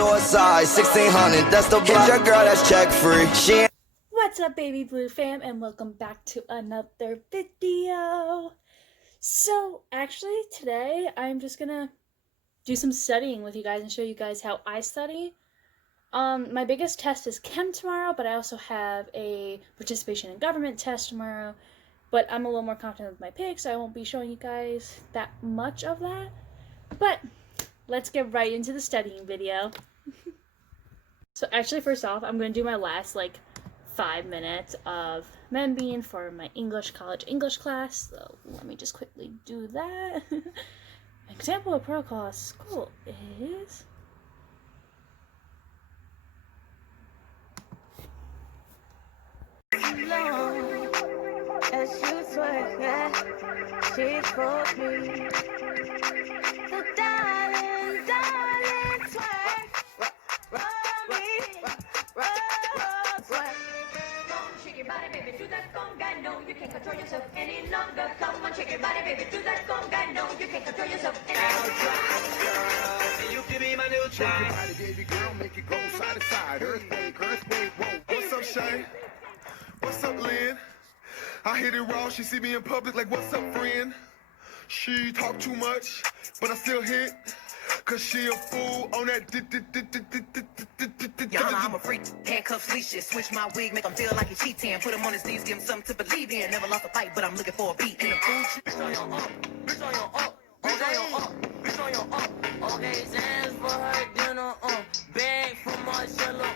suicide, 1600, that's the block. Your girl that's check free. She What's up, baby blue fam, and welcome back to another video. So actually today I'm just gonna do some studying with you guys and show you guys how I study. My biggest test is chem tomorrow, but I also have a participation in government test tomorrow. But I'm a little more confident with my pick, so I won't be showing you guys that much of that. But let's get right into the studying video. So actually, first off, I'm going to do my last 5 minutes of Membean for my college English class. So let me just quickly do that. Example of protocol at school is... As you twerk, yeah, she for me. So darling, darling, twerk for me. Oh, twerk. Come on, shake your body, baby, do that conga. No, you can't control yourself any longer. Come on, shake your body, baby, do that conga. No, you can't control yourself any longer. You can be my new child. Shake your body, baby girl, make it go side to side. Earthquake, whoa. What's up, Shay? What's up, Lynn? I hit it raw, she see me in public like, what's up, friend? She talk too much, but I still hit, cause she a fool on that. Yo, I'm a freak, handcuffs, leashes, switch my wig, make him feel like he's cheating. Put him on his knees, give him something to believe in. Never lost a fight, but I'm looking for a beat in the food. Bitch on your up, bitch on your up, bitch on your up, bitch on your up. Okay, hands for her dinner, bag from Marcella,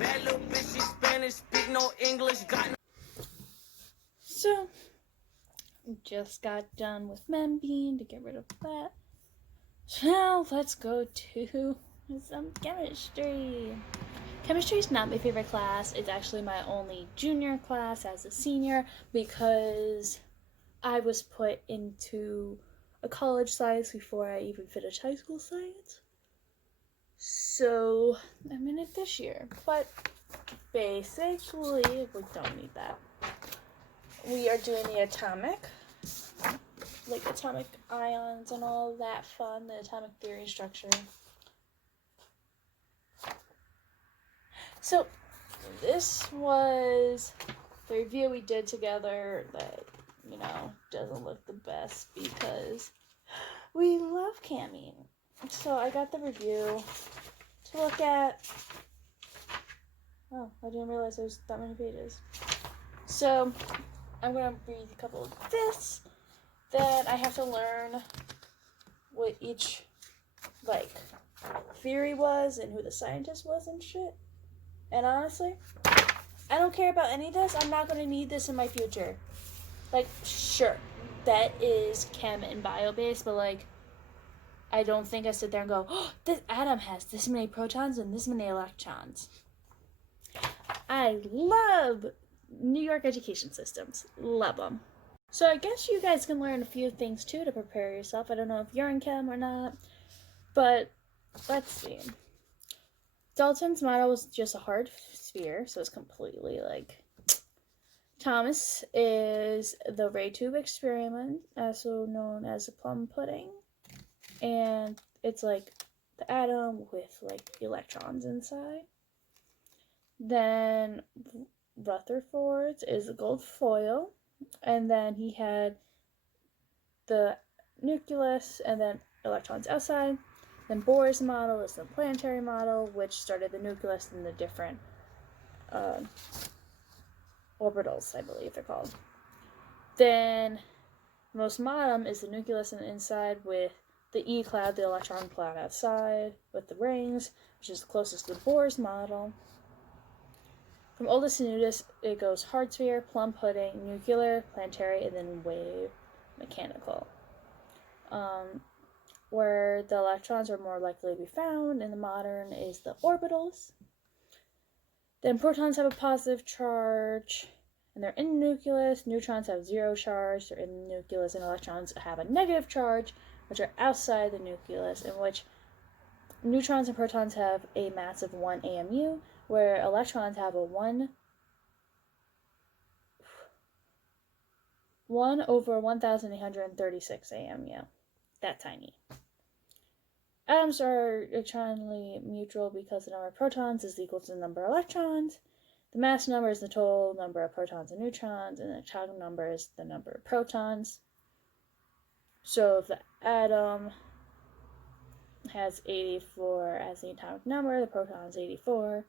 bad little bitch, she Spanish, speak no English, got no. So, just got done with Membean to get rid of that. So now let's go to some chemistry. Chemistry is not my favorite class. It's actually my only junior class as a senior because I was put into a college science before I even finished high school science. So I'm in it this year, but basically we don't need that. We are doing the atomic ions and all that fun, the atomic theory and structure. So this was the review we did together that, doesn't look the best because we love camming. So I got the review to look at. Oh, I didn't realize there's that many pages. So I'm going to read a couple of this. Then I have to learn what each, theory was and who the scientist was and shit. And honestly, I don't care about any of this. I'm not going to need this in my future. Sure, that is chem and bio-based, but, I don't think I sit there and go, oh, this atom has this many protons and this many electrons. I love New York education systems. Love them. So I guess you guys can learn a few things too to prepare yourself. I don't know if you're in chem or not, but let's see. Dalton's model was just a hard sphere, so it's completely Thomas is the ray tube experiment, also known as the plum pudding, and it's the atom with electrons inside. Then Rutherford's is the gold foil, and then he had the nucleus and then electrons outside. Then Bohr's model is the planetary model, which started the nucleus and the different orbitals, I believe they're called. Then Most-Modern is the nucleus and the inside with the E cloud, the electron cloud outside, with the rings, which is the closest to Bohr's model. From oldest to newest, it goes hard sphere, plum pudding, nuclear, planetary, and then wave mechanical. Where the electrons are more likely to be found in the modern is the orbitals. Then protons have a positive charge, and they're in the nucleus. Neutrons have zero charge, they're in the nucleus, and electrons have a negative charge, which are outside the nucleus, in which neutrons and protons have a mass of 1 AMU, where electrons have a 1 over 1,836 AMU. That tiny. Atoms are electronically neutral because the number of protons is equal to the number of electrons. The mass number is the total number of protons and neutrons, and the atomic number is the number of protons. So if the atom has 84 as the atomic number, the proton is 84.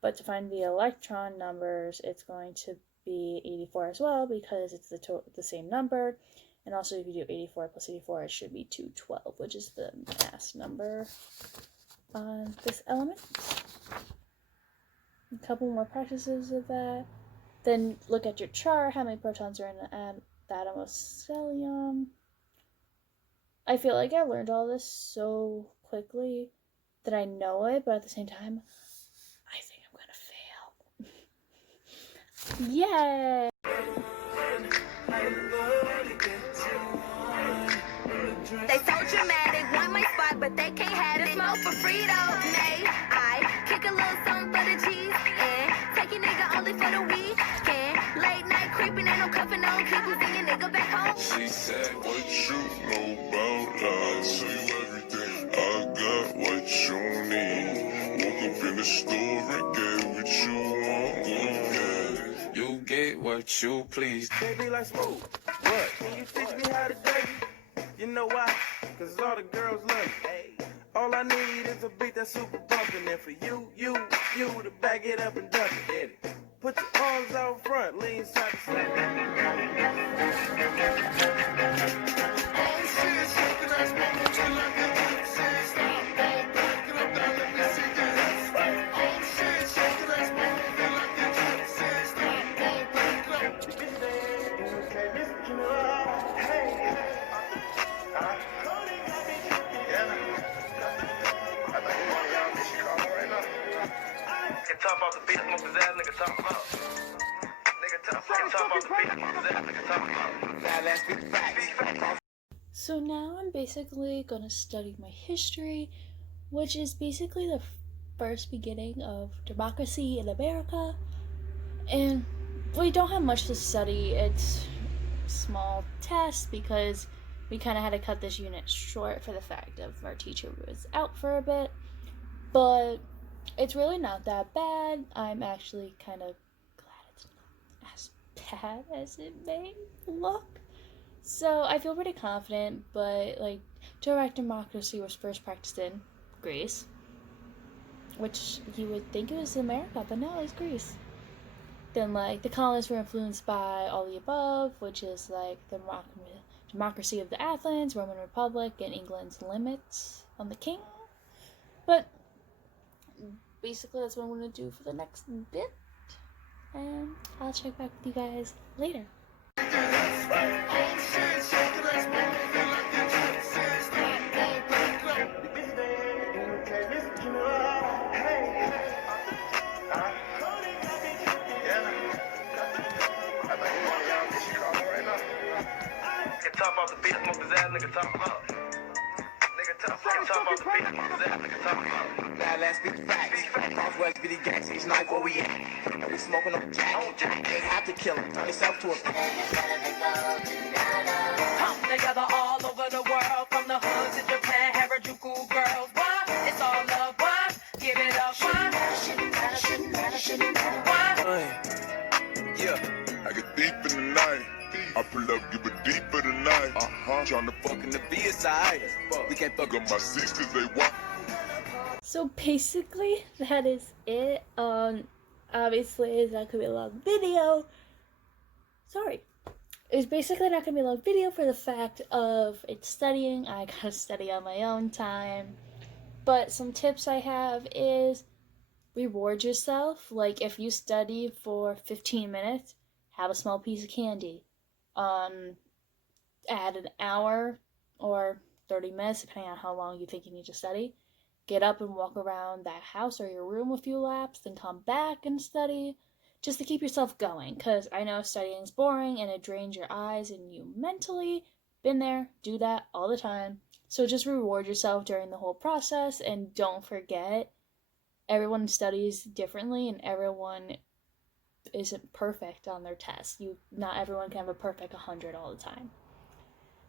But to find the electron numbers, it's going to be 84 as well because it's the same number. And also, if you do 84 plus 84, it should be 212, which is the mass number on this element. A couple more practices of that. Then look at your chart, how many protons are in the atom of cellium. I feel like I learned all this so quickly that I know it, but at the same time, I think I'm gonna fail. Yay! They so dramatic, want my spot, but they can't have it. Smoke for free though, nay. I kick a little something for the G's and take your nigga only for the weekend. Late night creeping, ain't no cuffing, no keeping, send your nigga back home. She said, what you know about love? Show you everything. I got what you need. Woke up in the store and get what you want. Yeah. You get what you please. Baby, like smooth. What? Can you teach me how to date? You know why? Cause all the girls love me. Hey. All I need is a beat that's super bumpin'. And for you to back it up and dump it. Get it. Put your arms out front, lean side to side. Talk about the beat, smoke his ass, nigga talk about. Nigga talk about the beat, smoke his ass, nigga talk about. Now let's be facts. So now I'm basically gonna study my history, which is basically the first beginning of democracy in America. And we don't have much to study. It's a small test because we kind of had to cut this unit short for the fact of our teacher was out for a bit. But it's really not that bad. I'm actually kind of glad it's not as bad as it may look. So I feel pretty confident, but like direct democracy was first practiced in Greece, which you would think it was America, but no, it's Greece. Then like the colonists were influenced by all the above, which is like the democracy of the Athens, Roman Republic, and England's limits on the king. But basically that's what I'm going to do for the next bit, and I'll check back with you guys later. Talk about the beat, smoke his ass, nigga talk about. Nigga talk about the beat, smoke his ass, nigga talk about. Now let's be facts. Crosswest video gas station, night where we at. We smoking on Jack. Ain't have to kill him. Turn yourself to a. Come together all over the world, from the hood to Japan, Harajuku girls. Why? It's all love. Why? Give it up. Why? Why? Yeah, I get deep in the night. I pull up, give it deeper tonight. Tryna fuck in the BSI. We can't fuck on my seats cause they want. So basically that is it. Obviously that could be a long video. Sorry. It's basically not gonna be a long video for the fact of it's studying. I gotta study on my own time. But some tips I have is reward yourself. Like if you study for 15 minutes, have a small piece of candy. Add an hour or 30 minutes, depending on how long you think you need to study. Get up and walk around that house or your room a few laps, then come back and study, just to keep yourself going, because I know studying is boring and it drains your eyes and you mentally. Been there, do that all the time. So just reward yourself during the whole process, and don't forget, everyone studies differently and everyone isn't perfect on their tests. Not everyone can have a perfect 100 all the time.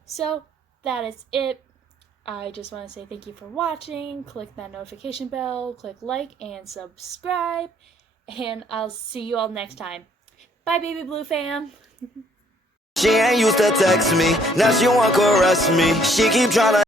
So that is it. I just want to say thank you for watching. Click that notification bell, click like and subscribe, and I'll see you all next time. Bye, Baby Blue fam. She ain't used to text me, now she want caress me. She keep tryna